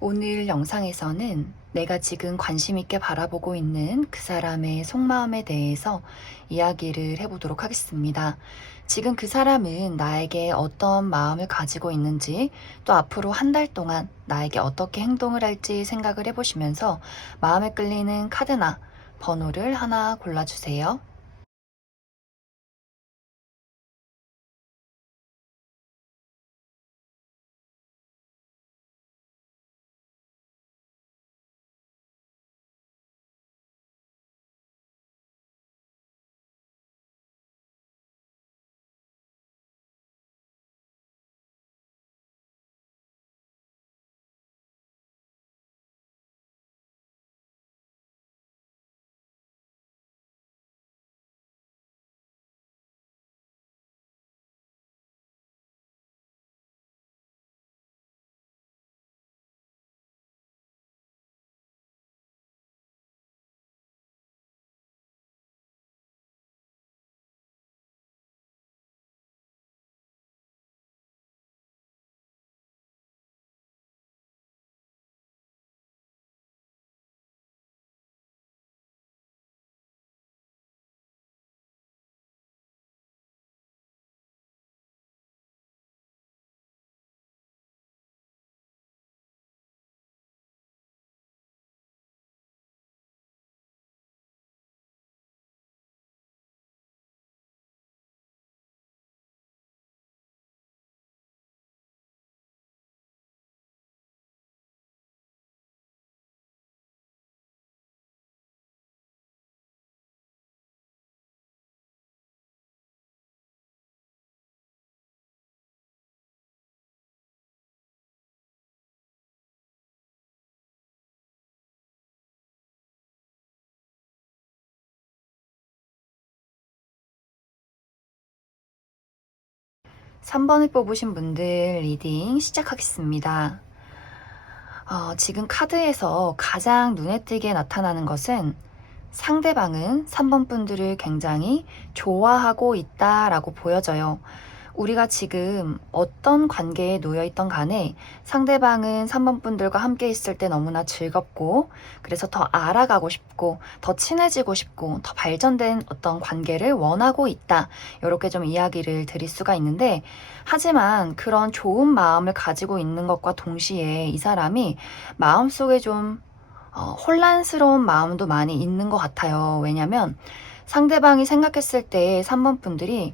오늘 영상에서는 내가 지금 관심 있게 바라보고 있는 그 사람의 속마음에 대해서 이야기를 해보도록 하겠습니다. 지금 그 사람은 나에게 어떤 마음을 가지고 있는지, 또 앞으로 한 달 동안 나에게 어떻게 행동을 할지 생각을 해보시면서 마음에 끌리는 카드나 번호를 하나 골라주세요. 3번을 뽑으신 분들 리딩 시작하겠습니다. 지금 카드에서 가장 눈에 띄게 나타나는 것은 상대방은 3번 분들을 굉장히 좋아하고 있다라고 보여져요. 우리가 지금 어떤 관계에 놓여 있던 간에 상대방은 3번 분들과 함께 있을 때 너무나 즐겁고, 그래서 더 알아가고 싶고 더 친해지고 싶고 더 발전된 어떤 관계를 원하고 있다, 이렇게 좀 이야기를 드릴 수가 있는데, 하지만 그런 좋은 마음을 가지고 있는 것과 동시에 이 사람이 마음속에 좀 혼란스러운 마음도 많이 있는 것 같아요. 왜냐면 상대방이 생각했을 때 3번 분들이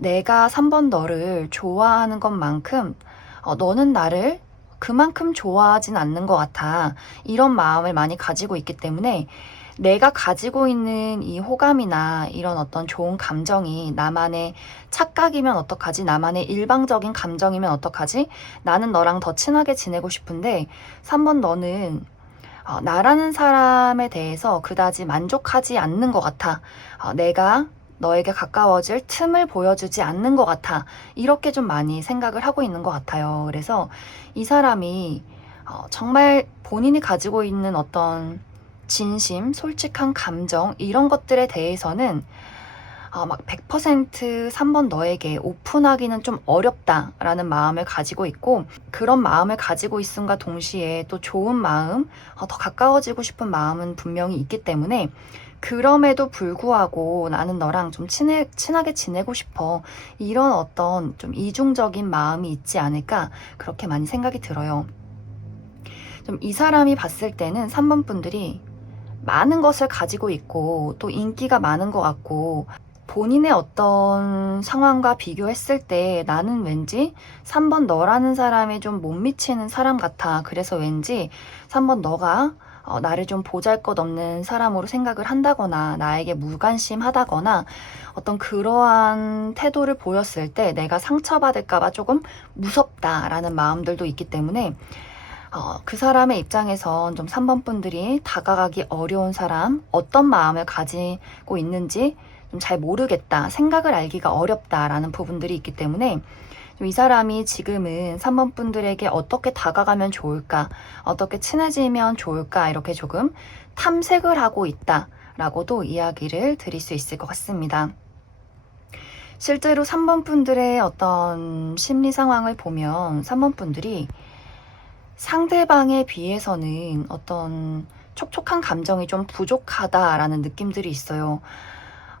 내가 3번 너를 좋아하는 것만큼 너는 나를 그만큼 좋아하진 않는 것 같아, 이런 마음을 많이 가지고 있기 때문에 내가 가지고 있는 이 호감이나 이런 어떤 좋은 감정이 나만의 착각이면 어떡하지? 나만의 일방적인 감정이면 어떡하지? 나는 너랑 더 친하게 지내고 싶은데 3번 너는 나라는 사람에 대해서 그다지 만족하지 않는 것 같아. 내가 너에게 가까워질 틈을 보여주지 않는 것 같아. 이렇게 좀 많이 생각을 하고 있는 것 같아요. 그래서 이 사람이 정말 본인이 가지고 있는 어떤 진심, 솔직한 감정, 이런 것들에 대해서는 막 100% 3번 너에게 오픈하기는 좀 어렵다라는 마음을 가지고 있고, 그런 마음을 가지고 있음과 동시에 또 좋은 마음, 더 가까워지고 싶은 마음은 분명히 있기 때문에, 그럼에도 불구하고 나는 너랑 좀 친하게 지내고 싶어, 이런 어떤 좀 이중적인 마음이 있지 않을까, 그렇게 많이 생각이 들어요. 좀 이 사람이 봤을 때는 3번 분들이 많은 것을 가지고 있고 또 인기가 많은 것 같고, 본인의 어떤 상황과 비교했을 때 나는 왠지 3번 너라는 사람에 좀 못 미치는 사람 같아. 그래서 왠지 3번 너가 나를 좀 보잘것없는 사람으로 생각을 한다거나 나에게 무관심하다거나 어떤 그러한 태도를 보였을 때 내가 상처받을까봐 조금 무섭다라는 마음들도 있기 때문에 그 사람의 입장에선 좀 3번 분들이 다가가기 어려운 사람, 어떤 마음을 가지고 있는지 좀 잘 모르겠다, 생각을 알기가 어렵다라는 부분들이 있기 때문에 좀 이 사람이 지금은 3번 분들에게 어떻게 다가가면 좋을까, 어떻게 친해지면 좋을까, 이렇게 조금 탐색을 하고 있다라고도 이야기를 드릴 수 있을 것 같습니다. 실제로 3번 분들의 어떤 심리 상황을 보면 3번 분들이 상대방에 비해서는 어떤 촉촉한 감정이 좀 부족하다라는 느낌들이 있어요.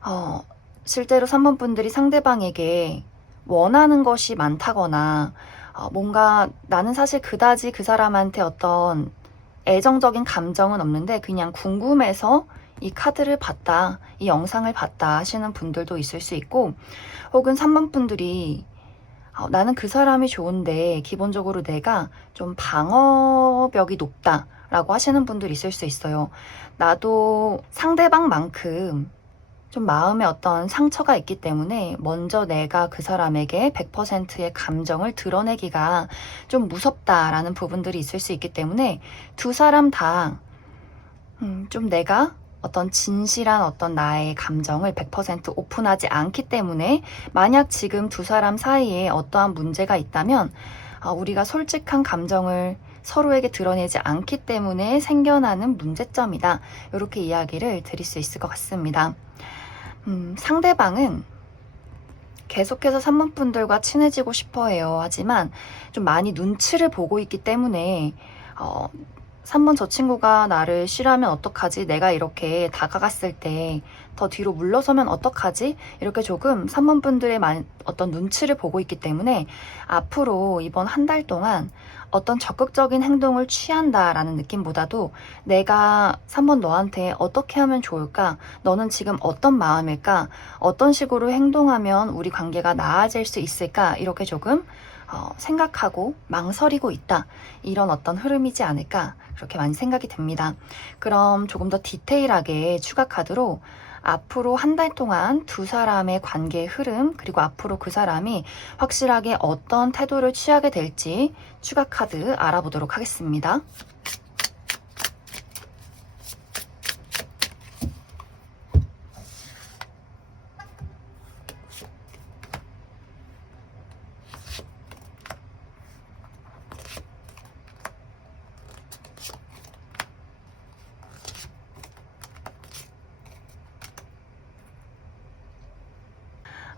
어, 실제로 3번 분들이 상대방에게 원하는 것이 많다거나, 뭔가 나는 사실 그다지 그 사람한테 어떤 애정적인 감정은 없는데 그냥 궁금해서 이 카드를 봤다, 이 영상을 봤다 하시는 분들도 있을 수 있고, 혹은 3번 분들이 나는 그 사람이 좋은데 기본적으로 내가 좀 방어벽이 높다라고 하시는 분들이 있을 수 있어요. 나도 상대방만큼 좀 마음에 어떤 상처가 있기 때문에 먼저 내가 그 사람에게 100%의 감정을 드러내기가 좀 무섭다라는 부분들이 있을 수 있기 때문에 두 사람 다 좀 내가 어떤 진실한 어떤 나의 감정을 100% 오픈하지 않기 때문에, 만약 지금 두 사람 사이에 어떠한 문제가 있다면 우리가 솔직한 감정을 서로에게 드러내지 않기 때문에 생겨나는 문제점이다. 이렇게 이야기를 드릴 수 있을 것 같습니다. 상대방은 계속해서 3번 분들과 친해지고 싶어 해요. 하지만 좀 많이 눈치를 보고 있기 때문에 3번 저 친구가 나를 싫어하면 어떡하지? 내가 이렇게 다가갔을 때 더 뒤로 물러서면 어떡하지? 이렇게 조금 3번 분들의 어떤 눈치를 보고 있기 때문에 앞으로 이번 한 달 동안 어떤 적극적인 행동을 취한다라는 느낌보다도 내가 3번 너한테 어떻게 하면 좋을까? 너는 지금 어떤 마음일까? 어떤 식으로 행동하면 우리 관계가 나아질 수 있을까? 이렇게 조금 생각하고 망설이고 있다. 이런 어떤 흐름이지 않을까? 그렇게 많이 생각이 듭니다. 그럼 조금 더 디테일하게 추가 카드로 앞으로 한 달 동안 두 사람의 관계의 흐름, 그리고 앞으로 그 사람이 확실하게 어떤 태도를 취하게 될지 추가 카드 알아보도록 하겠습니다.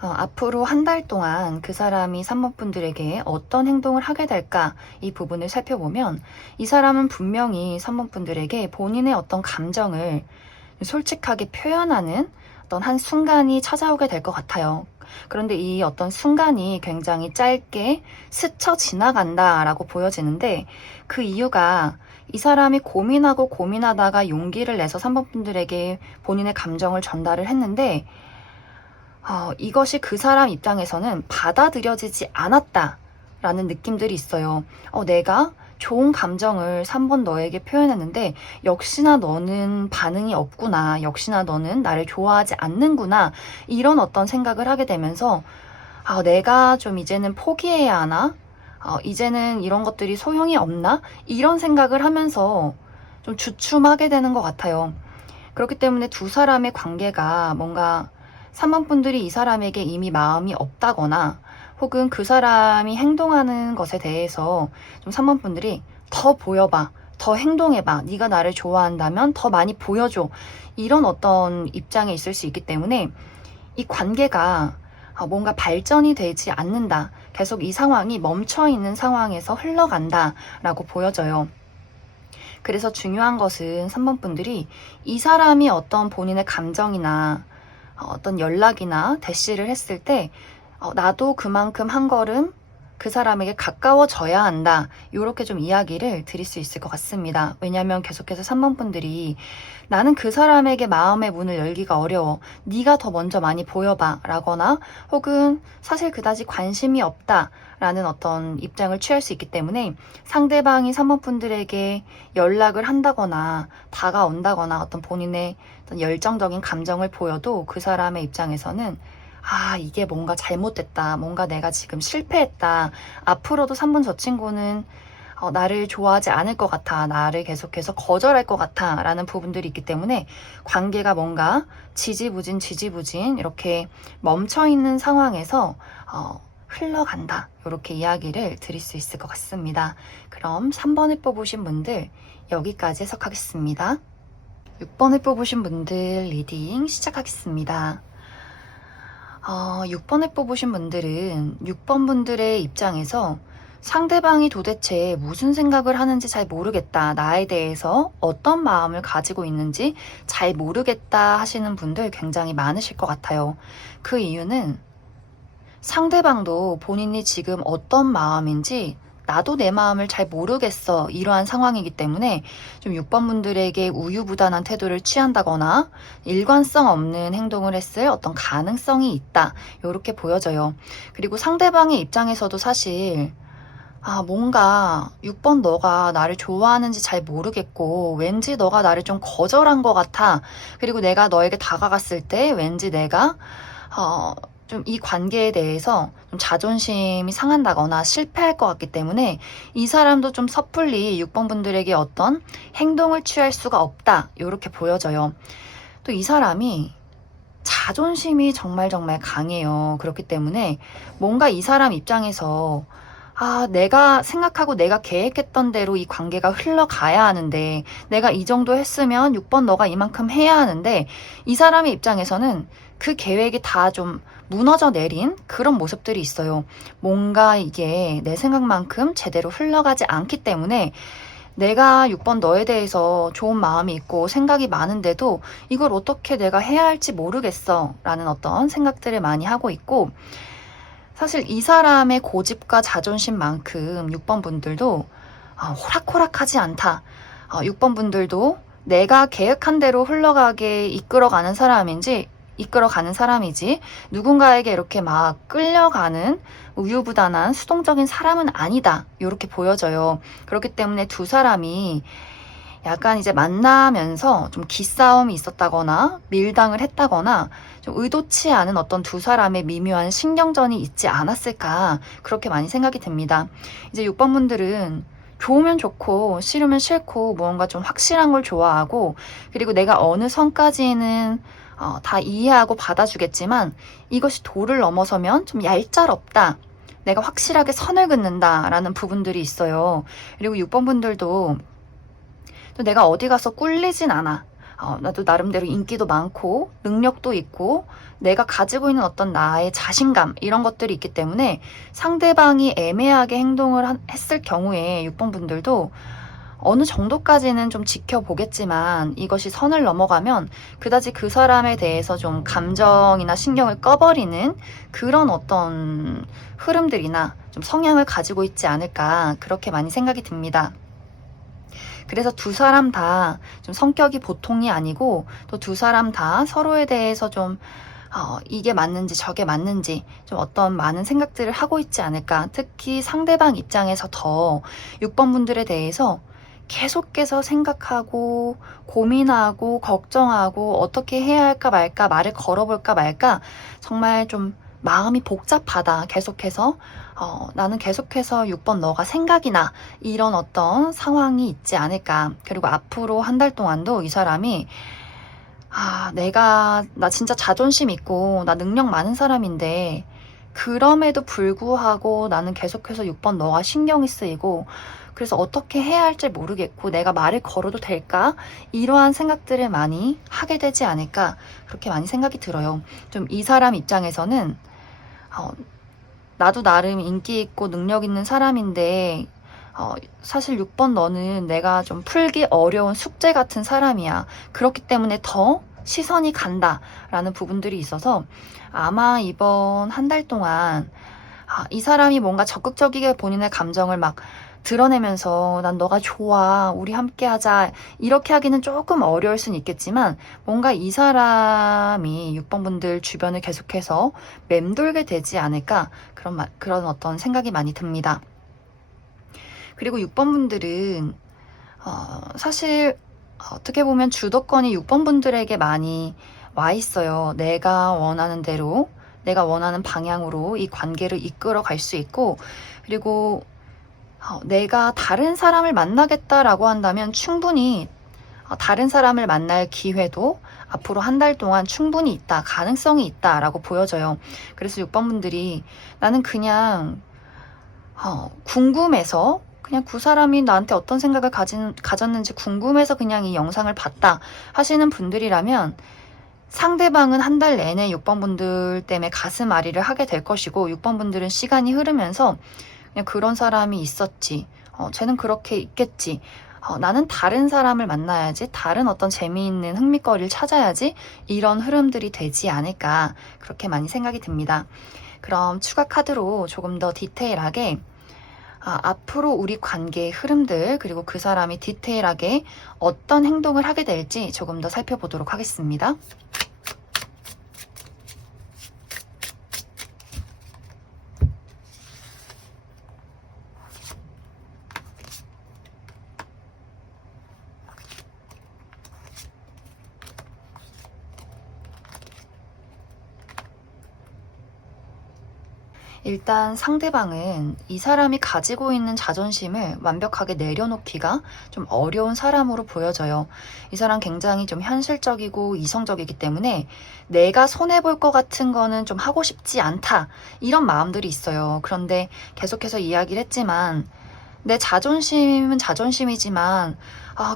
앞으로 한 달 동안 그 사람이 3번 분들에게 어떤 행동을 하게 될까, 이 부분을 살펴보면 이 사람은 분명히 3번 분들에게 본인의 어떤 감정을 솔직하게 표현하는 어떤 한 순간이 찾아오게 될 것 같아요. 그런데 이 어떤 순간이 굉장히 짧게 스쳐 지나간다라고 보여지는데, 그 이유가 이 사람이 고민하고 고민하다가 용기를 내서 3번 분들에게 본인의 감정을 전달을 했는데, 이것이 그 사람 입장에서는 받아들여지지 않았다라는 느낌들이 있어요. 내가 좋은 감정을 3번 너에게 표현했는데 역시나 너는 반응이 없구나. 역시나 너는 나를 좋아하지 않는구나. 이런 어떤 생각을 하게 되면서 내가 좀 이제는 포기해야 하나? 이제는 이런 것들이 소용이 없나? 이런 생각을 하면서 좀 주춤하게 되는 것 같아요. 그렇기 때문에 두 사람의 관계가 뭔가 3번 분들이 이 사람에게 이미 마음이 없다거나, 혹은 그 사람이 행동하는 것에 대해서 좀 3번 분들이 더 보여봐, 더 행동해봐, 네가 나를 좋아한다면 더 많이 보여줘, 이런 어떤 입장에 있을 수 있기 때문에 이 관계가 뭔가 발전이 되지 않는다, 계속 이 상황이 멈춰있는 상황에서 흘러간다 라고 보여져요. 그래서 중요한 것은 3번 분들이 이 사람이 어떤 본인의 감정이나 어떤 연락이나 대시를 했을 때 나도 그만큼 한 걸음 그 사람에게 가까워져야 한다, 이렇게 좀 이야기를 드릴 수 있을 것 같습니다. 왜냐하면 계속해서 3번 분들이 나는 그 사람에게 마음의 문을 열기가 어려워, 네가 더 먼저 많이 보여봐 라거나, 혹은 사실 그다지 관심이 없다 라는 어떤 입장을 취할 수 있기 때문에 상대방이 3번 분들에게 연락을 한다거나 다가온다거나 어떤 본인의 어떤 열정적인 감정을 보여도 그 사람의 입장에서는 이게 뭔가 잘못됐다, 뭔가 내가 지금 실패했다, 앞으로도 3번 저 친구는 나를 좋아하지 않을 것 같아, 나를 계속해서 거절할 것 같아 라는 부분들이 있기 때문에 관계가 뭔가 지지부진 이렇게 멈춰있는 상황에서 흘러간다, 이렇게 이야기를 드릴 수 있을 것 같습니다. 그럼 3번을 뽑으신 분들 여기까지 해석하겠습니다. 6번을 뽑으신 분들 리딩 시작하겠습니다. 6번을 뽑으신 분들은 6번 분들의 입장에서 상대방이 도대체 무슨 생각을 하는지 잘 모르겠다. 나에 대해서 어떤 마음을 가지고 있는지 잘 모르겠다 하시는 분들 굉장히 많으실 것 같아요. 그 이유는 상대방도 본인이 지금 어떤 마음인지 나도 내 마음을 잘 모르겠어. 이러한 상황이기 때문에 좀 6번 분들에게 우유부단한 태도를 취한다거나 일관성 없는 행동을 했을 어떤 가능성이 있다. 이렇게 보여져요. 그리고 상대방의 입장에서도 사실 뭔가 6번 너가 나를 좋아하는지 잘 모르겠고 왠지 너가 나를 좀 거절한 것 같아. 그리고 내가 너에게 다가갔을 때 왠지 내가 좀 이 관계에 대해서 좀 자존심이 상한다거나 실패할 것 같기 때문에 이 사람도 좀 섣불리 6번 분들에게 어떤 행동을 취할 수가 없다. 이렇게 보여져요. 또 이 사람이 자존심이 정말 정말 강해요. 그렇기 때문에 뭔가 이 사람 입장에서 내가 생각하고 내가 계획했던 대로 이 관계가 흘러가야 하는데, 내가 이 정도 했으면 6번 너가 이만큼 해야 하는데, 이 사람의 입장에서는 그 계획이 다 좀 무너져 내린 그런 모습들이 있어요. 뭔가 이게 내 생각만큼 제대로 흘러가지 않기 때문에 내가 6번 너에 대해서 좋은 마음이 있고 생각이 많은데도 이걸 어떻게 내가 해야 할지 모르겠어 라는 어떤 생각들을 많이 하고 있고, 사실 이 사람의 고집과 자존심만큼 6번 분들도 호락호락하지 않다. 6번 분들도 내가 계획한 대로 흘러가게 이끌어가는 사람이지 누군가에게 이렇게 막 끌려가는 우유부단한 수동적인 사람은 아니다. 이렇게 보여져요. 그렇기 때문에 두 사람이 약간 이제 만나면서 좀 기싸움이 있었다거나 밀당을 했다거나 좀 의도치 않은 어떤 두 사람의 미묘한 신경전이 있지 않았을까, 그렇게 많이 생각이 듭니다. 이제 6번 분들은 좋으면 좋고 싫으면 싫고 무언가 좀 확실한 걸 좋아하고, 그리고 내가 어느 선까지는 다 이해하고 받아주겠지만 이것이 도를 넘어서면 좀 얄짤없다. 내가 확실하게 선을 긋는다라는 부분들이 있어요. 그리고 6번 분들도 또 내가 어디 가서 꿀리진 않아. 나도 나름대로 인기도 많고 능력도 있고 내가 가지고 있는 어떤 나의 자신감, 이런 것들이 있기 때문에 상대방이 애매하게 행동을 했을 경우에 6번 분들도 어느 정도까지는 좀 지켜보겠지만 이것이 선을 넘어가면 그다지 그 사람에 대해서 좀 감정이나 신경을 꺼버리는 그런 어떤 흐름들이나 좀 성향을 가지고 있지 않을까, 그렇게 많이 생각이 듭니다. 그래서 두 사람 다 좀 성격이 보통이 아니고, 또 두 사람 다 서로에 대해서 좀 이게 맞는지 저게 맞는지 좀 어떤 많은 생각들을 하고 있지 않을까. 특히 상대방 입장에서 더 6번 분들에 대해서 계속해서 생각하고 고민하고 걱정하고 어떻게 해야 할까 말까, 말을 걸어볼까 말까, 정말 좀 마음이 복잡하다. 계속해서 나는 계속해서 6번 너가 생각이 나, 이런 어떤 상황이 있지 않을까. 그리고 앞으로 한 달 동안도 이 사람이 나 진짜 자존심 있고 나 능력 많은 사람인데 그럼에도 불구하고 나는 계속해서 6번 너가 신경이 쓰이고, 그래서 어떻게 해야 할지 모르겠고 내가 말을 걸어도 될까, 이러한 생각들을 많이 하게 되지 않을까, 그렇게 많이 생각이 들어요. 좀 이 사람 입장에서는 나도 나름 인기 있고 능력 있는 사람인데 사실 6번 너는 내가 좀 풀기 어려운 숙제 같은 사람이야. 그렇기 때문에 더 시선이 간다 라는 부분들이 있어서 아마 이번 한 달 동안 이 사람이 뭔가 적극적이게 본인의 감정을 막 드러내면서 난 너가 좋아, 우리 함께 하자, 이렇게 하기는 조금 어려울 수는 있겠지만 뭔가 이 사람이 6번 분들 주변을 계속해서 맴돌게 되지 않을까, 그런 어떤 생각이 많이 듭니다. 그리고 6번 분들은 사실 어떻게 보면 주도권이 6번 분들에게 많이 와 있어요. 내가 원하는 대로, 내가 원하는 방향으로 이 관계를 이끌어 갈 수 있고, 그리고 내가 다른 사람을 만나겠다라고 한다면 충분히 다른 사람을 만날 기회도 앞으로 한 달 동안 충분히 있다, 가능성이 있다라고 보여져요. 그래서 6번 분들이 나는 그냥 궁금해서, 그냥 그 사람이 나한테 어떤 생각을 가졌는지 궁금해서 그냥 이 영상을 봤다 하시는 분들이라면, 상대방은 한 달 내내 6번 분들 때문에 가슴 앓이를 하게 될 것이고 6번 분들은 시간이 흐르면서 그냥 그런 사람이 있었지. 쟤는 그렇게 있겠지. 나는 다른 사람을 만나야지. 다른 어떤 재미있는 흥미거리를 찾아야지. 이런 흐름들이 되지 않을까. 그렇게 많이 생각이 듭니다. 그럼 추가 카드로 조금 더 디테일하게 앞으로 우리 관계의 흐름들 그리고 그 사람이 디테일하게 어떤 행동을 하게 될지 조금 더 살펴보도록 하겠습니다. 일단 상대방은 이 사람이 가지고 있는 자존심을 완벽하게 내려놓기가 좀 어려운 사람으로 보여져요. 이 사람 굉장히 좀 현실적이고 이성적이기 때문에 내가 손해볼 것 같은 거는 좀 하고 싶지 않다. 이런 마음들이 있어요. 그런데 계속해서 이야기를 했지만 내 자존심은 자존심이지만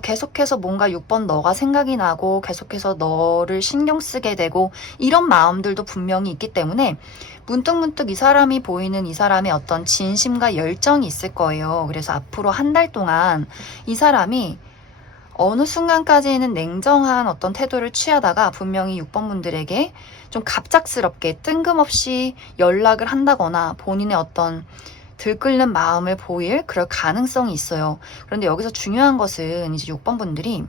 계속해서 뭔가 6번 너가 생각이 나고 계속해서 너를 신경 쓰게 되고 이런 마음들도 분명히 있기 때문에 문득문득 이 사람이 보이는 이 사람의 어떤 진심과 열정이 있을 거예요. 그래서 앞으로 한 달 동안 이 사람이 어느 순간까지는 냉정한 어떤 태도를 취하다가 분명히 6번 분들에게 좀 갑작스럽게 뜬금없이 연락을 한다거나 본인의 어떤 들끓는 마음을 보일 그럴 가능성이 있어요. 그런데 여기서 중요한 것은 이제 6번 분들이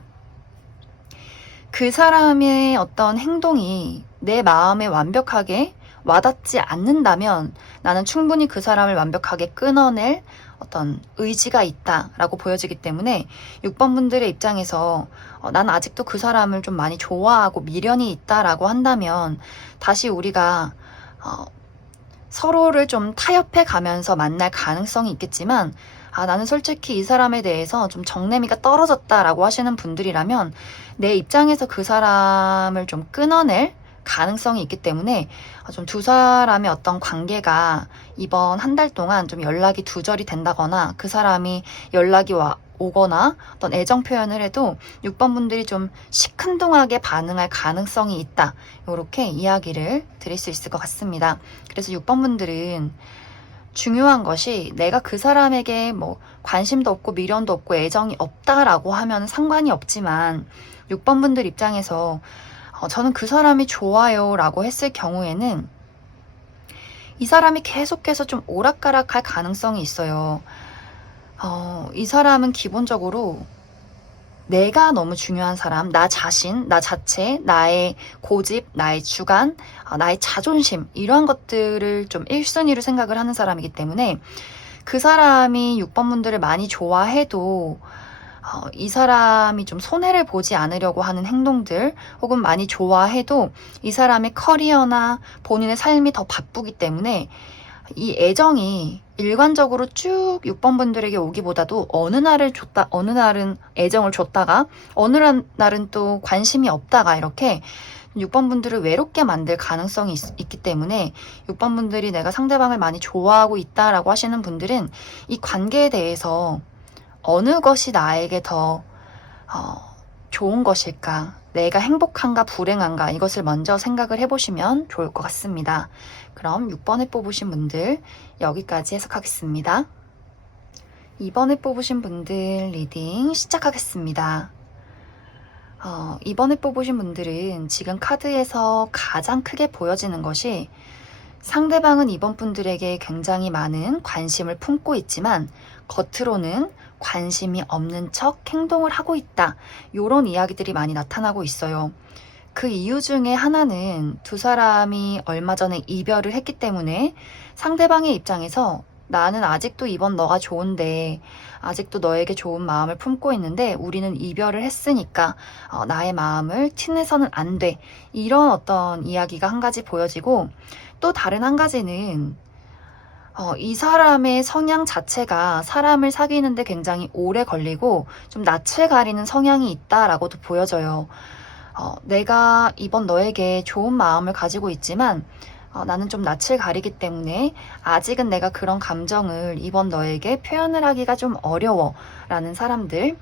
그 사람의 어떤 행동이 내 마음에 완벽하게 와닿지 않는다면 나는 충분히 그 사람을 완벽하게 끊어낼 어떤 의지가 있다라고 보여지기 때문에 6번 분들의 입장에서 나는 아직도 그 사람을 좀 많이 좋아하고 미련이 있다라고 한다면 다시 우리가 서로를 좀 타협해 가면서 만날 가능성이 있겠지만 나는 솔직히 이 사람에 대해서 좀 정내미가 떨어졌다라고 하시는 분들이라면 내 입장에서 그 사람을 좀 끊어낼 가능성이 있기 때문에 좀 두 사람의 어떤 관계가 이번 한 달 동안 좀 연락이 두절이 된다거나 그 사람이 연락이 오거나 어떤 애정 표현을 해도 6번 분들이 좀 시큰둥하게 반응할 가능성이 있다. 이렇게 이야기를 드릴 수 있을 것 같습니다. 그래서 6번 분들은 중요한 것이 내가 그 사람에게 뭐 관심도 없고 미련도 없고 애정이 없다라고 하면 상관이 없지만 6번 분들 입장에서 저는 그 사람이 좋아요 라고 했을 경우에는 이 사람이 계속해서 좀 오락가락할 가능성이 있어요. 이 사람은 기본적으로 내가 너무 중요한 사람, 나 자신, 나 자체, 나의 고집, 나의 주관, 나의 자존심 이러한 것들을 좀 1순위로 생각을 하는 사람이기 때문에 그 사람이 6번 분들을 많이 좋아해도 이 사람이 좀 손해를 보지 않으려고 하는 행동들 혹은 많이 좋아해도 이 사람의 커리어나 본인의 삶이 더 바쁘기 때문에 이 애정이 일관적으로 쭉 6번 분들에게 오기보다도 어느 날은 애정을 줬다가 어느 날은 또 관심이 없다가 이렇게 6번 분들을 외롭게 만들 가능성이 있기 때문에 6번 분들이 내가 상대방을 많이 좋아하고 있다라고 하시는 분들은 이 관계에 대해서 어느 것이 나에게 더 좋은 것일까? 내가 행복한가 불행한가? 이것을 먼저 생각을 해보시면 좋을 것 같습니다. 그럼 6번을 뽑으신 분들 여기까지 해석하겠습니다. 2번을 뽑으신 분들 리딩 시작하겠습니다. 2번을 뽑으신 분들은 지금 카드에서 가장 크게 보여지는 것이 상대방은 이번 분들에게 굉장히 많은 관심을 품고 있지만 겉으로는 관심이 없는 척 행동을 하고 있다. 이런 이야기들이 많이 나타나고 있어요. 그 이유 중에 하나는 두 사람이 얼마 전에 이별을 했기 때문에 상대방의 입장에서 나는 아직도 이번 너가 좋은데 아직도 너에게 좋은 마음을 품고 있는데 우리는 이별을 했으니까 나의 마음을 티내서는 안 돼. 이런 어떤 이야기가 한 가지 보여지고 또 다른 한 가지는 이 사람의 성향 자체가 사람을 사귀는데 굉장히 오래 걸리고 좀 낯을 가리는 성향이 있다라고도 보여져요. 내가 이번 너에게 좋은 마음을 가지고 있지만 나는 좀 낯을 가리기 때문에 아직은 내가 그런 감정을 이번 너에게 표현을 하기가 좀 어려워 라는 사람들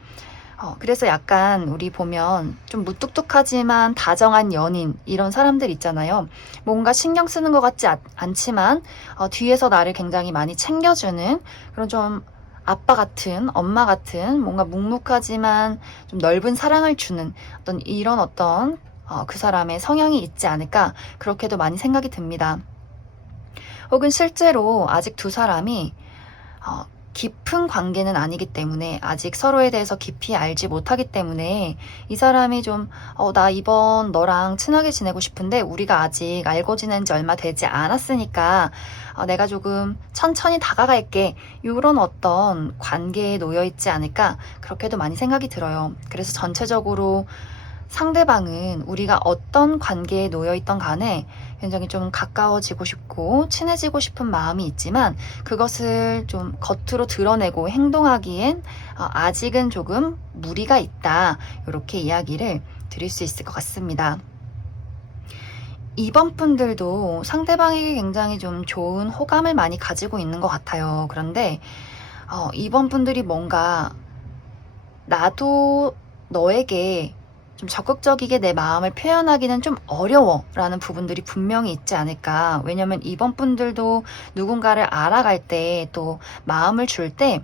그래서 약간 우리 보면 좀 무뚝뚝하지만 다정한 연인 이런 사람들 있잖아요. 뭔가 신경 쓰는 것 같지 않지만 뒤에서 나를 굉장히 많이 챙겨주는 그런 좀 아빠 같은 엄마 같은 뭔가 묵묵하지만 좀 넓은 사랑을 주는 어떤 그 사람의 성향이 있지 않을까 그렇게도 많이 생각이 듭니다. 혹은 실제로 아직 두 사람이 깊은 관계는 아니기 때문에 아직 서로에 대해서 깊이 알지 못하기 때문에 이 사람이 좀 나 이번 너랑 친하게 지내고 싶은데 우리가 아직 알고 지낸 지 얼마 되지 않았으니까 내가 조금 천천히 다가갈게 이런 어떤 관계에 놓여 있지 않을까 그렇게도 많이 생각이 들어요. 그래서 전체적으로 상대방은 우리가 어떤 관계에 놓여 있던 간에 굉장히 좀 가까워지고 싶고 친해지고 싶은 마음이 있지만 그것을 좀 겉으로 드러내고 행동하기엔 아직은 조금 무리가 있다. 이렇게 이야기를 드릴 수 있을 것 같습니다. 이번 분들도 상대방에게 굉장히 좀 좋은 호감을 많이 가지고 있는 것 같아요. 그런데 이번 분들이 뭔가 나도 너에게 좀 적극적이게 내 마음을 표현하기는 좀 어려워 라는 부분들이 분명히 있지 않을까. 왜냐면 이번 분들도 누군가를 알아갈 때 또 마음을 줄 때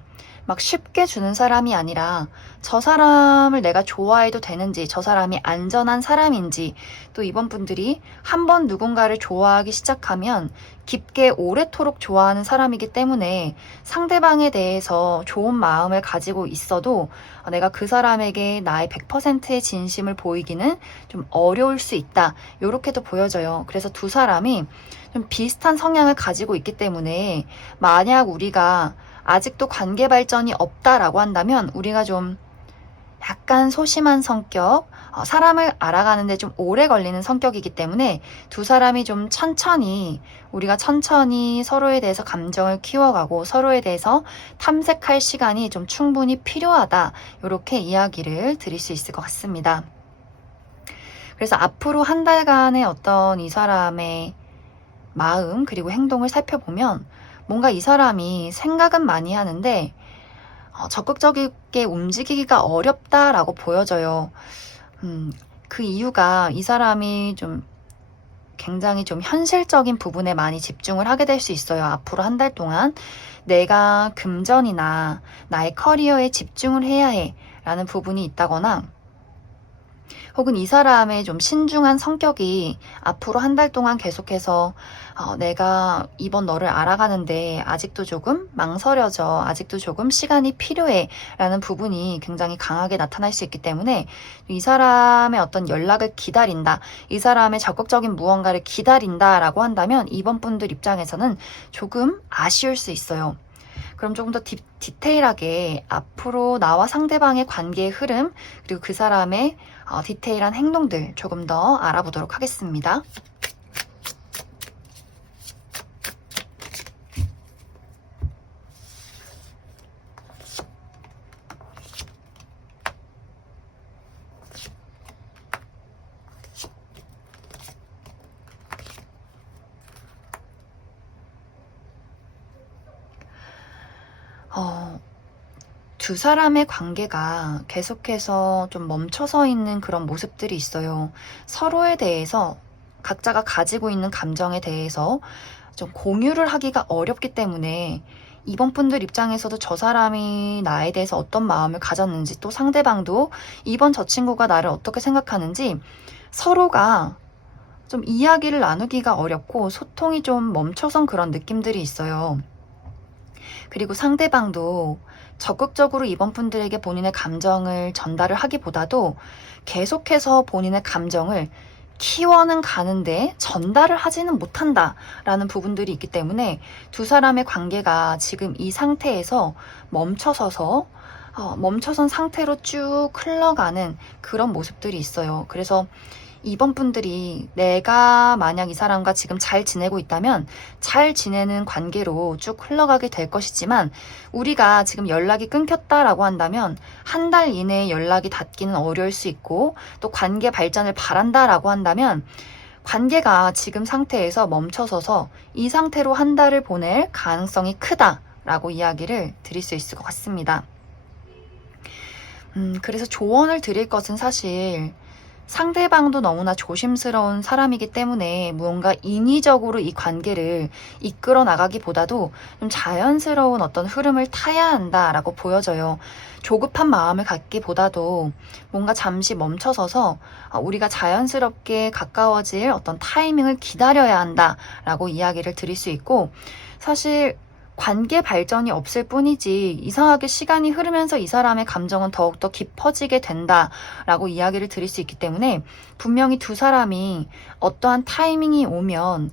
막 쉽게 주는 사람이 아니라 저 사람을 내가 좋아해도 되는지 저 사람이 안전한 사람인지 또 이번 분들이 한번 누군가를 좋아하기 시작하면 깊게 오래도록 좋아하는 사람이기 때문에 상대방에 대해서 좋은 마음을 가지고 있어도 내가 그 사람에게 나의 100%의 진심을 보이기는 좀 어려울 수 있다. 이렇게도 보여져요. 그래서 두 사람이 좀 비슷한 성향을 가지고 있기 때문에 만약 우리가 아직도 관계 발전이 없다라고 한다면 우리가 좀 약간 소심한 성격, 사람을 알아가는데 좀 오래 걸리는 성격이기 때문에 두 사람이 좀 우리가 천천히 서로에 대해서 감정을 키워가고 서로에 대해서 탐색할 시간이 좀 충분히 필요하다. 이렇게 이야기를 드릴 수 있을 것 같습니다. 그래서 앞으로 한 달간의 어떤 이 사람의 마음 그리고 행동을 살펴보면 뭔가 이 사람이 생각은 많이 하는데 적극적이게 움직이기가 어렵다라고 보여져요. 그 이유가 이 사람이 좀 굉장히 좀 현실적인 부분에 많이 집중을 하게 될 수 있어요. 앞으로 한 달 동안 내가 금전이나 나의 커리어에 집중을 해야 해 라는 부분이 있다거나 혹은 이 사람의 좀 신중한 성격이 앞으로 한 달 동안 계속해서 내가 이번 너를 알아가는데 아직도 조금 망설여져, 아직도 조금 시간이 필요해 라는 부분이 굉장히 강하게 나타날 수 있기 때문에 이 사람의 어떤 연락을 기다린다, 이 사람의 적극적인 무언가를 기다린다 라고 한다면 이번 분들 입장에서는 조금 아쉬울 수 있어요. 그럼 조금 더 디테일하게 앞으로 나와 상대방의 관계의 흐름 그리고 그 사람의 디테일한 행동들 조금 더 알아보도록 하겠습니다. 두 사람의 관계가 계속해서 좀 멈춰서 있는 그런 모습들이 있어요. 서로에 대해서 각자가 가지고 있는 감정에 대해서 좀 공유를 하기가 어렵기 때문에 이번 분들 입장에서도 저 사람이 나에 대해서 어떤 마음을 가졌는지 또 상대방도 이번 저 친구가 나를 어떻게 생각하는지 서로가 좀 이야기를 나누기가 어렵고 소통이 좀 멈춰선 그런 느낌들이 있어요. 그리고 상대방도 적극적으로 이번 분들에게 본인의 감정을 전달을 하기보다도 계속해서 본인의 감정을 키워는 가는데 전달을 하지는 못한다라는 부분들이 있기 때문에 두 사람의 관계가 지금 이 상태에서 멈춰선 상태로 쭉 흘러가는 그런 모습들이 있어요. 그래서 이번 분들이 내가 만약 이 사람과 지금 잘 지내고 있다면 잘 지내는 관계로 쭉 흘러가게 될 것이지만 우리가 지금 연락이 끊겼다라고 한다면 한 달 이내에 연락이 닿기는 어려울 수 있고 또 관계 발전을 바란다라고 한다면 관계가 지금 상태에서 멈춰서서 이 상태로 한 달을 보낼 가능성이 크다라고 이야기를 드릴 수 있을 것 같습니다. 그래서 조언을 드릴 것은 사실 상대방도 너무나 조심스러운 사람이기 때문에 무언가 인위적으로 이 관계를 이끌어 나가기보다도 좀 자연스러운 어떤 흐름을 타야 한다라고 보여져요. 조급한 마음을 갖기보다도 뭔가 잠시 멈춰서서 우리가 자연스럽게 가까워질 어떤 타이밍을 기다려야 한다라고 이야기를 드릴 수 있고, 사실 관계 발전이 없을 뿐이지 이상하게 시간이 흐르면서 이 사람의 감정은 더욱더 깊어지게 된다라고 이야기를 드릴 수 있기 때문에, 분명히 두 사람이 어떠한 타이밍이 오면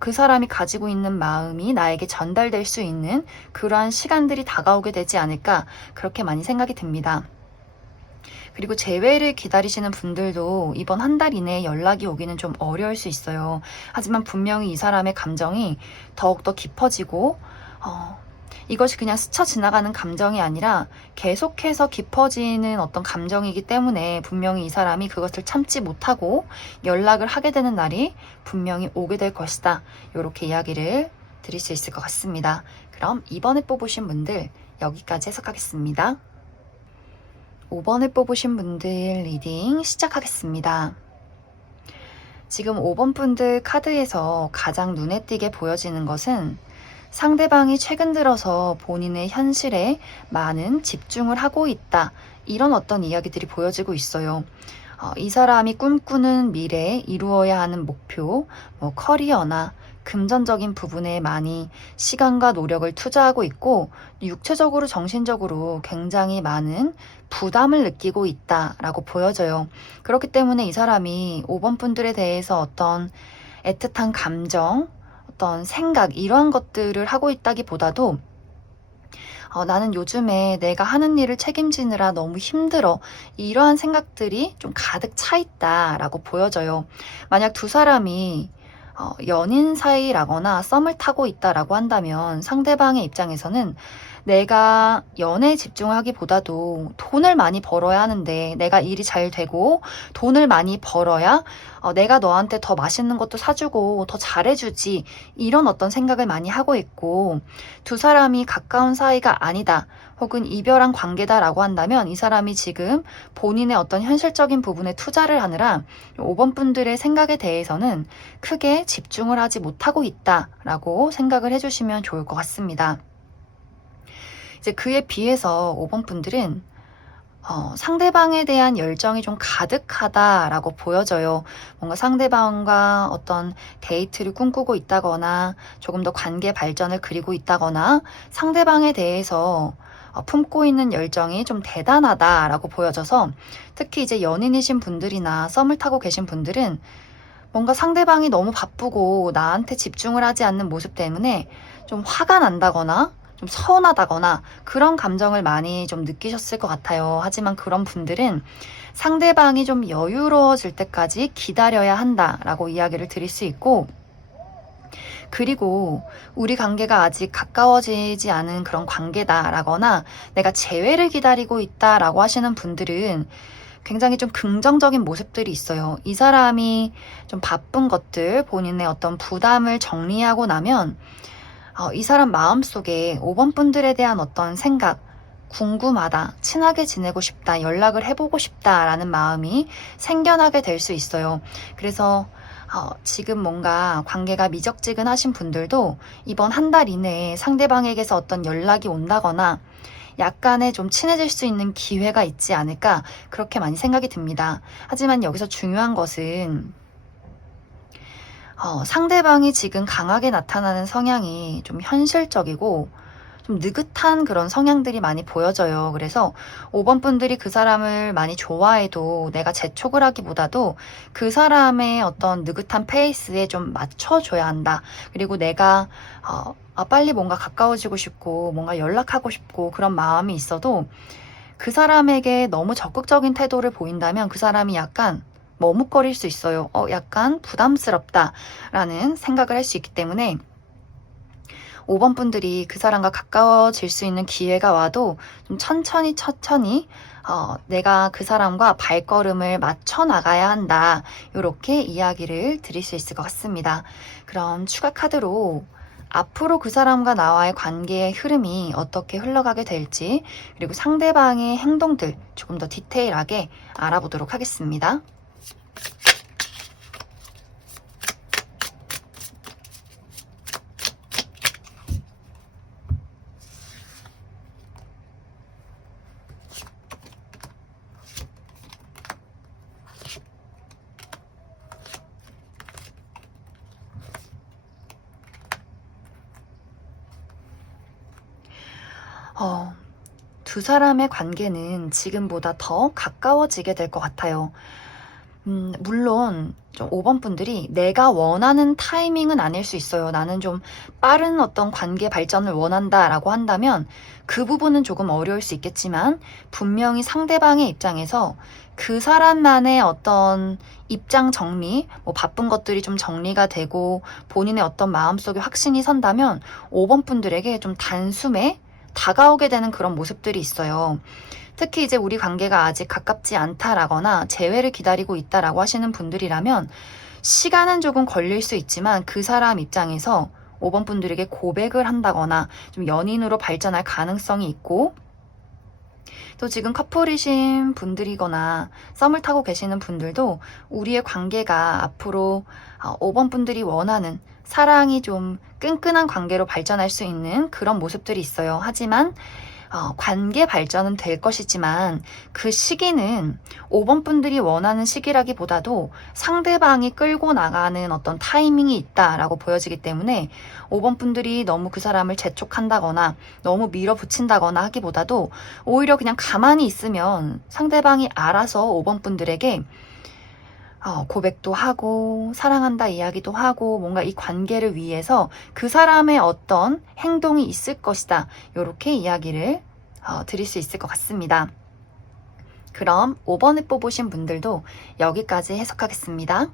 그 사람이 가지고 있는 마음이 나에게 전달될 수 있는 그러한 시간들이 다가오게 되지 않을까, 그렇게 많이 생각이 듭니다. 그리고 재회를 기다리시는 분들도 이번 한 달 이내에 연락이 오기는 좀 어려울 수 있어요. 하지만 분명히 이 사람의 감정이 더욱더 깊어지고, 이것이 그냥 스쳐 지나가는 감정이 아니라 계속해서 깊어지는 어떤 감정이기 때문에 분명히 이 사람이 그것을 참지 못하고 연락을 하게 되는 날이 분명히 오게 될 것이다. 이렇게 이야기를 드릴 수 있을 것 같습니다. 그럼 2번을 뽑으신 분들 여기까지 해석하겠습니다. 5번을 뽑으신 분들 리딩 시작하겠습니다. 지금 5번 분들 카드에서 가장 눈에 띄게 보여지는 것은 상대방이 최근 들어서 본인의 현실에 많은 집중을 하고 있다, 이런 어떤 이야기들이 보여지고 있어요. 이 사람이 꿈꾸는 미래에 이루어야 하는 목표, 커리어나 금전적인 부분에 많이 시간과 노력을 투자하고 있고, 육체적으로 정신적으로 굉장히 많은 부담을 느끼고 있다라고 보여져요. 그렇기 때문에 이 사람이 5번 분들에 대해서 어떤 애틋한 감정, 어떤 생각, 이러한 것들을 하고 있다기보다도 나는 요즘에 내가 하는 일을 책임지느라 너무 힘들어, 이러한 생각들이 좀 가득 차 있다라고 보여져요. 만약 두 사람이 연인 사이라거나 썸을 타고 있다라고 한다면 상대방의 입장에서는 내가 연애에 집중하기보다도 돈을 많이 벌어야 하는데, 내가 일이 잘 되고 돈을 많이 벌어야 내가 너한테 더 맛있는 것도 사주고 더 잘해주지, 이런 어떤 생각을 많이 하고 있고, 두 사람이 가까운 사이가 아니다 혹은 이별한 관계다라고 한다면 이 사람이 지금 본인의 어떤 현실적인 부분에 투자를 하느라 5번 분들의 생각에 대해서는 크게 집중을 하지 못하고 있다라고 생각을 해주시면 좋을 것 같습니다. 이제 그에 비해서 5번 분들은 상대방에 대한 열정이 좀 가득하다라고 보여져요. 뭔가 상대방과 어떤 데이트를 꿈꾸고 있다거나 조금 더 관계 발전을 그리고 있다거나 상대방에 대해서 품고 있는 열정이 좀 대단하다라고 보여져서, 특히 이제 연인이신 분들이나 썸을 타고 계신 분들은 뭔가 상대방이 너무 바쁘고 나한테 집중을 하지 않는 모습 때문에 좀 화가 난다거나 좀 서운하다거나 그런 감정을 많이 좀 느끼셨을 것 같아요. 하지만 그런 분들은 상대방이 좀 여유로워질 때까지 기다려야 한다라고 이야기를 드릴 수 있고, 그리고 우리 관계가 아직 가까워지지 않은 그런 관계다라거나 내가 재회를 기다리고 있다라고 하시는 분들은 굉장히 좀 긍정적인 모습들이 있어요. 이 사람이 좀 바쁜 것들, 본인의 어떤 부담을 정리하고 나면 이 사람 마음속에 5번 분들에 대한 어떤 생각, 궁금하다, 친하게 지내고 싶다, 연락을 해보고 싶다라는 마음이 생겨나게 될 수 있어요. 그래서 지금 뭔가 관계가 미적지근하신 분들도 이번 한 달 이내에 상대방에게서 어떤 연락이 온다거나 약간의 좀 친해질 수 있는 기회가 있지 않을까, 그렇게 많이 생각이 듭니다. 하지만 여기서 중요한 것은 상대방이 지금 강하게 나타나는 성향이 좀 현실적이고 좀 느긋한 그런 성향들이 많이 보여져요. 그래서 5번 분들이 그 사람을 많이 좋아해도 내가 재촉을 하기보다도 그 사람의 어떤 느긋한 페이스에 좀 맞춰줘야 한다. 그리고 내가 빨리 뭔가 가까워지고 싶고 뭔가 연락하고 싶고 그런 마음이 있어도 그 사람에게 너무 적극적인 태도를 보인다면 그 사람이 약간 머뭇거릴 수 있어요. 약간 부담스럽다라는 생각을 할 수 있기 때문에 5번 분들이 그 사람과 가까워질 수 있는 기회가 와도 좀 천천히 내가 그 사람과 발걸음을 맞춰 나가야 한다, 이렇게 이야기를 드릴 수 있을 것 같습니다. 그럼 추가 카드로 앞으로 그 사람과 나와의 관계의 흐름이 어떻게 흘러가게 될지, 그리고 상대방의 행동들 조금 더 디테일하게 알아보도록 하겠습니다. 두 사람의 관계는 지금보다 더 가까워지게 될 것 같아요. 물론 좀 5번 분들이 내가 원하는 타이밍은 아닐 수 있어요. 나는 좀 빠른 어떤 관계 발전을 원한다라고 한다면 그 부분은 조금 어려울 수 있겠지만, 분명히 상대방의 입장에서 그 사람만의 어떤 입장 정리, 뭐 바쁜 것들이 좀 정리가 되고 본인의 어떤 마음속에 확신이 선다면 5번 분들에게 좀 단숨에 다가오게 되는 그런 모습들이 있어요. 특히 이제 우리 관계가 아직 가깝지 않다라거나 재회를 기다리고 있다라고 하시는 분들이라면 시간은 조금 걸릴 수 있지만 그 사람 입장에서 5번 분들에게 고백을 한다거나 좀 연인으로 발전할 가능성이 있고, 또 지금 커플이신 분들이거나 썸을 타고 계시는 분들도 우리의 관계가 앞으로 5번 분들이 원하는 사랑이 좀 끈끈한 관계로 발전할 수 있는 그런 모습들이 있어요. 하지만 관계 발전은 될 것이지만 그 시기는 5번 분들이 원하는 시기라기보다도 상대방이 끌고 나가는 어떤 타이밍이 있다라고 보여지기 때문에 5번 분들이 너무 그 사람을 재촉한다거나 너무 밀어붙인다거나 하기보다도 오히려 그냥 가만히 있으면 상대방이 알아서 5번 분들에게 고백도 하고 사랑한다 이야기도 하고 뭔가 이 관계를 위해서 그 사람의 어떤 행동이 있을 것이다, 이렇게 이야기를 드릴 수 있을 것 같습니다. 그럼 5번을 뽑으신 분들도 여기까지 해석하겠습니다.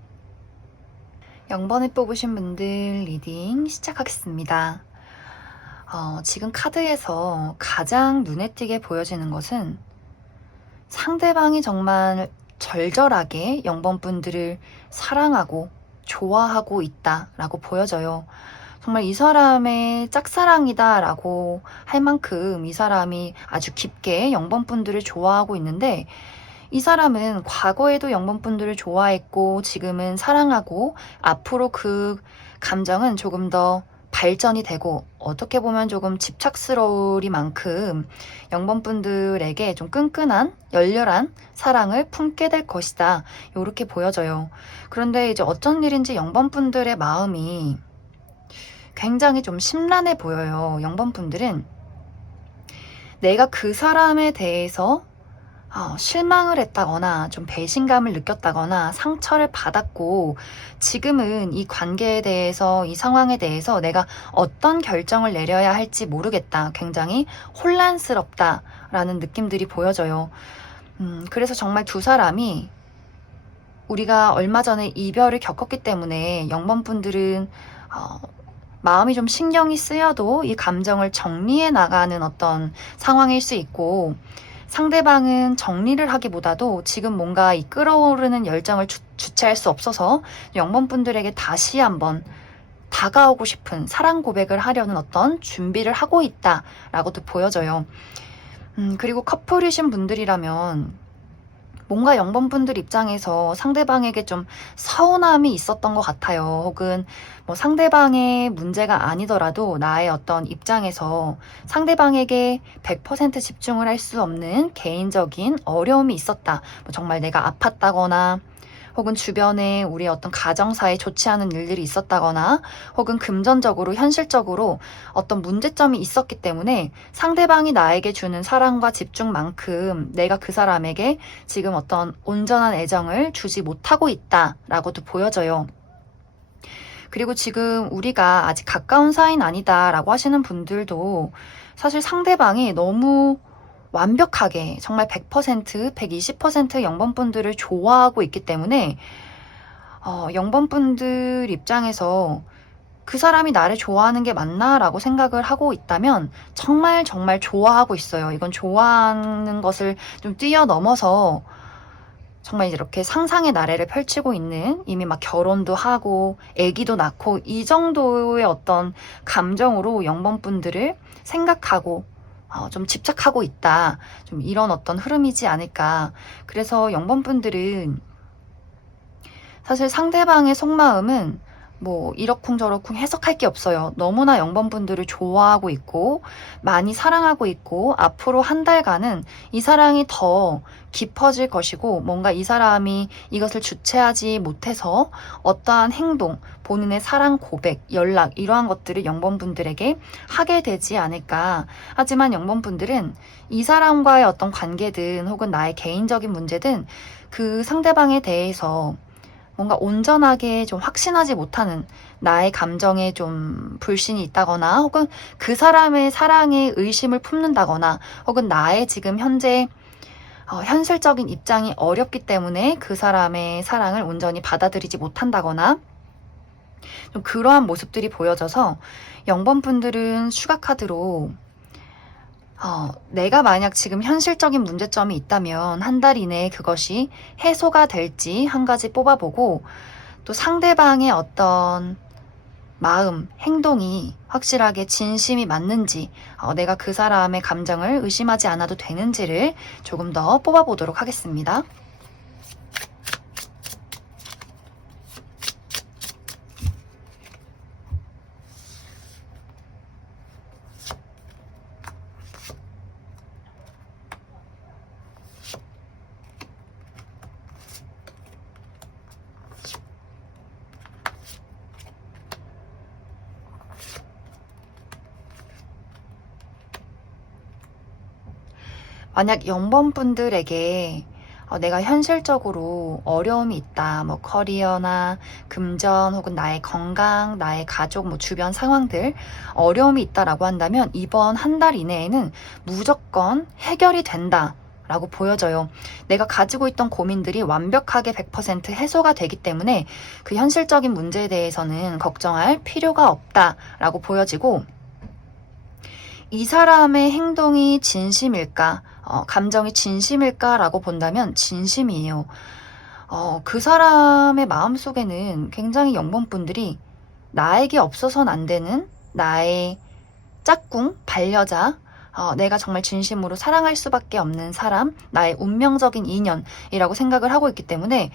0번을 뽑으신 분들 리딩 시작하겠습니다. 지금 카드에서 가장 눈에 띄게 보여지는 것은 상대방이 정말 절절하게 0번 분들을 사랑하고 좋아하고 있다라고 보여져요. 정말 이 사람의 짝사랑이다라고 할 만큼 이 사람이 아주 깊게 0번 분들을 좋아하고 있는데, 이 사람은 과거에도 0번 분들을 좋아했고 지금은 사랑하고 앞으로 그 감정은 조금 더 발전이 되고 어떻게 보면 조금 집착스러우리만큼 0번 분들에게 좀 끈끈한 열렬한 사랑을 품게 될 것이다, 이렇게 보여져요. 그런데 이제 어쩐 일인지 0번 분들의 마음이 굉장히 좀 심란해 보여요. 0번 분들은 내가 그 사람에 대해서 실망을 했다거나 좀 배신감을 느꼈다거나 상처를 받았고 지금은 이 관계에 대해서, 이 상황에 대해서 내가 어떤 결정을 내려야 할지 모르겠다, 굉장히 혼란스럽다라는 느낌들이 보여져요. 그래서 정말 두 사람이 우리가 얼마 전에 이별을 겪었기 때문에 0번 분들은 마음이 좀 신경이 쓰여도 이 감정을 정리해 나가는 어떤 상황일 수 있고, 상대방은 정리를 하기보다도 지금 뭔가 이 끓어오르는 열정을 주체할 수 없어서 0번 분들에게 다시 한번 다가오고 싶은 사랑 고백을 하려는 어떤 준비를 하고 있다라고도 보여져요. 그리고 커플이신 분들이라면 뭔가 0번 분들 입장에서 상대방에게 좀 서운함이 있었던 것 같아요. 혹은 뭐 상대방의 문제가 아니더라도 나의 어떤 입장에서 상대방에게 100% 집중을 할 수 없는 개인적인 어려움이 있었다. 뭐 정말 내가 아팠다거나 혹은 주변에 우리의 어떤 가정사에 좋지 않은 일들이 있었다거나 혹은 금전적으로 현실적으로 어떤 문제점이 있었기 때문에 상대방이 나에게 주는 사랑과 집중만큼 내가 그 사람에게 지금 어떤 온전한 애정을 주지 못하고 있다라고도 보여져요. 그리고 지금 우리가 아직 가까운 사이는 아니다라고 하시는 분들도 사실 상대방이 너무 완벽하게 정말 100%, 120% 0번 분들을 좋아하고 있기 때문에 0번 분들 입장에서 그 사람이 나를 좋아하는 게 맞나? 라고 생각을 하고 있다면 정말 정말 좋아하고 있어요. 이건 좋아하는 것을 좀 뛰어넘어서 정말 이렇게 상상의 나래를 펼치고 있는, 이미 막 결혼도 하고 아기도 낳고 이 정도의 어떤 감정으로 0번분들을 생각하고 좀 집착하고 있다. 좀 이런 어떤 흐름이지 않을까. 그래서 0번분들은 사실 상대방의 속마음은 뭐 이러쿵저러쿵 해석할 게 없어요. 너무나 0번분들을 좋아하고 있고 많이 사랑하고 있고 앞으로 한 달간은 이 사랑이 더 깊어질 것이고, 뭔가 이 사람이 이것을 주체하지 못해서 어떠한 행동, 본인의 사랑 고백, 연락 이러한 것들을 0번분들에게 하게 되지 않을까. 하지만 0번분들은 이 사람과의 어떤 관계든 혹은 나의 개인적인 문제든 그 상대방에 대해서 뭔가 온전하게 좀 확신하지 못하는, 나의 감정에 좀 불신이 있다거나 혹은 그 사람의 사랑에 의심을 품는다거나 혹은 나의 지금 현재 현실적인 입장이 어렵기 때문에 그 사람의 사랑을 온전히 받아들이지 못한다거나 좀 그러한 모습들이 보여져서 0번분들은 슈가카드로 내가 만약 지금 현실적인 문제점이 있다면 한 달 이내에 그것이 해소가 될지 한 가지 뽑아보고, 또 상대방의 어떤 마음, 행동이 확실하게 진심이 맞는지, 내가 그 사람의 감정을 의심하지 않아도 되는지를 조금 더 뽑아보도록 하겠습니다. 만약 0번분들에게 내가 현실적으로 어려움이 있다. 뭐 커리어나 금전 혹은 나의 건강, 나의 가족, 뭐 주변 상황들 어려움이 있다라고 한다면 이번 한 달 이내에는 무조건 해결이 된다. 라고 보여져요. 내가 가지고 있던 고민들이 완벽하게 100% 해소가 되기 때문에 그 현실적인 문제에 대해서는 걱정할 필요가 없다라고 보여지고, 이 사람의 행동이 진심일까? 감정이 진심일까라고 본다면 진심이에요. 그 사람의 마음속에는 굉장히 0번분들이 나에게 없어서는 안 되는 나의 짝꿍, 반려자, 내가 정말 진심으로 사랑할 수밖에 없는 사람, 나의 운명적인 인연이라고 생각을 하고 있기 때문에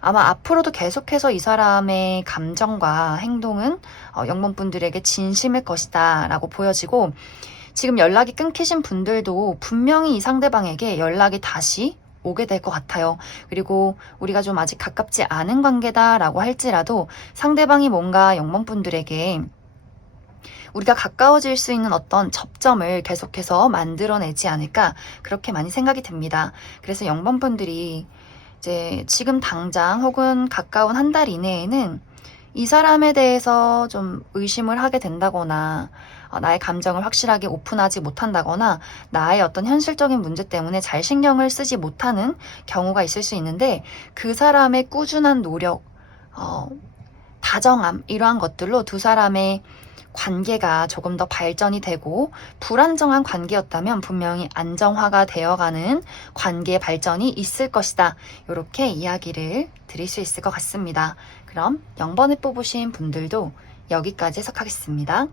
아마 앞으로도 계속해서 이 사람의 감정과 행동은 0번분들에게 진심일 것이다 라고 보여지고, 지금 연락이 끊기신 분들도 분명히 이 상대방에게 연락이 다시 오게 될 것 같아요. 그리고 우리가 좀 아직 가깝지 않은 관계다라고 할지라도 상대방이 뭔가 0번분들에게 우리가 가까워질 수 있는 어떤 접점을 계속해서 만들어내지 않을까, 그렇게 많이 생각이 듭니다. 그래서 0번분들이 이제 지금 당장 혹은 가까운 한 달 이내에는 이 사람에 대해서 좀 의심을 하게 된다거나 나의 감정을 확실하게 오픈하지 못한다거나 나의 어떤 현실적인 문제 때문에 잘 신경을 쓰지 못하는 경우가 있을 수 있는데, 그 사람의 꾸준한 노력, 다정함 이러한 것들로 두 사람의 관계가 조금 더 발전이 되고, 불안정한 관계였다면 분명히 안정화가 되어가는 관계 발전이 있을 것이다. 이렇게 이야기를 드릴 수 있을 것 같습니다. 그럼 0번을 뽑으신 분들도 여기까지 해석하겠습니다.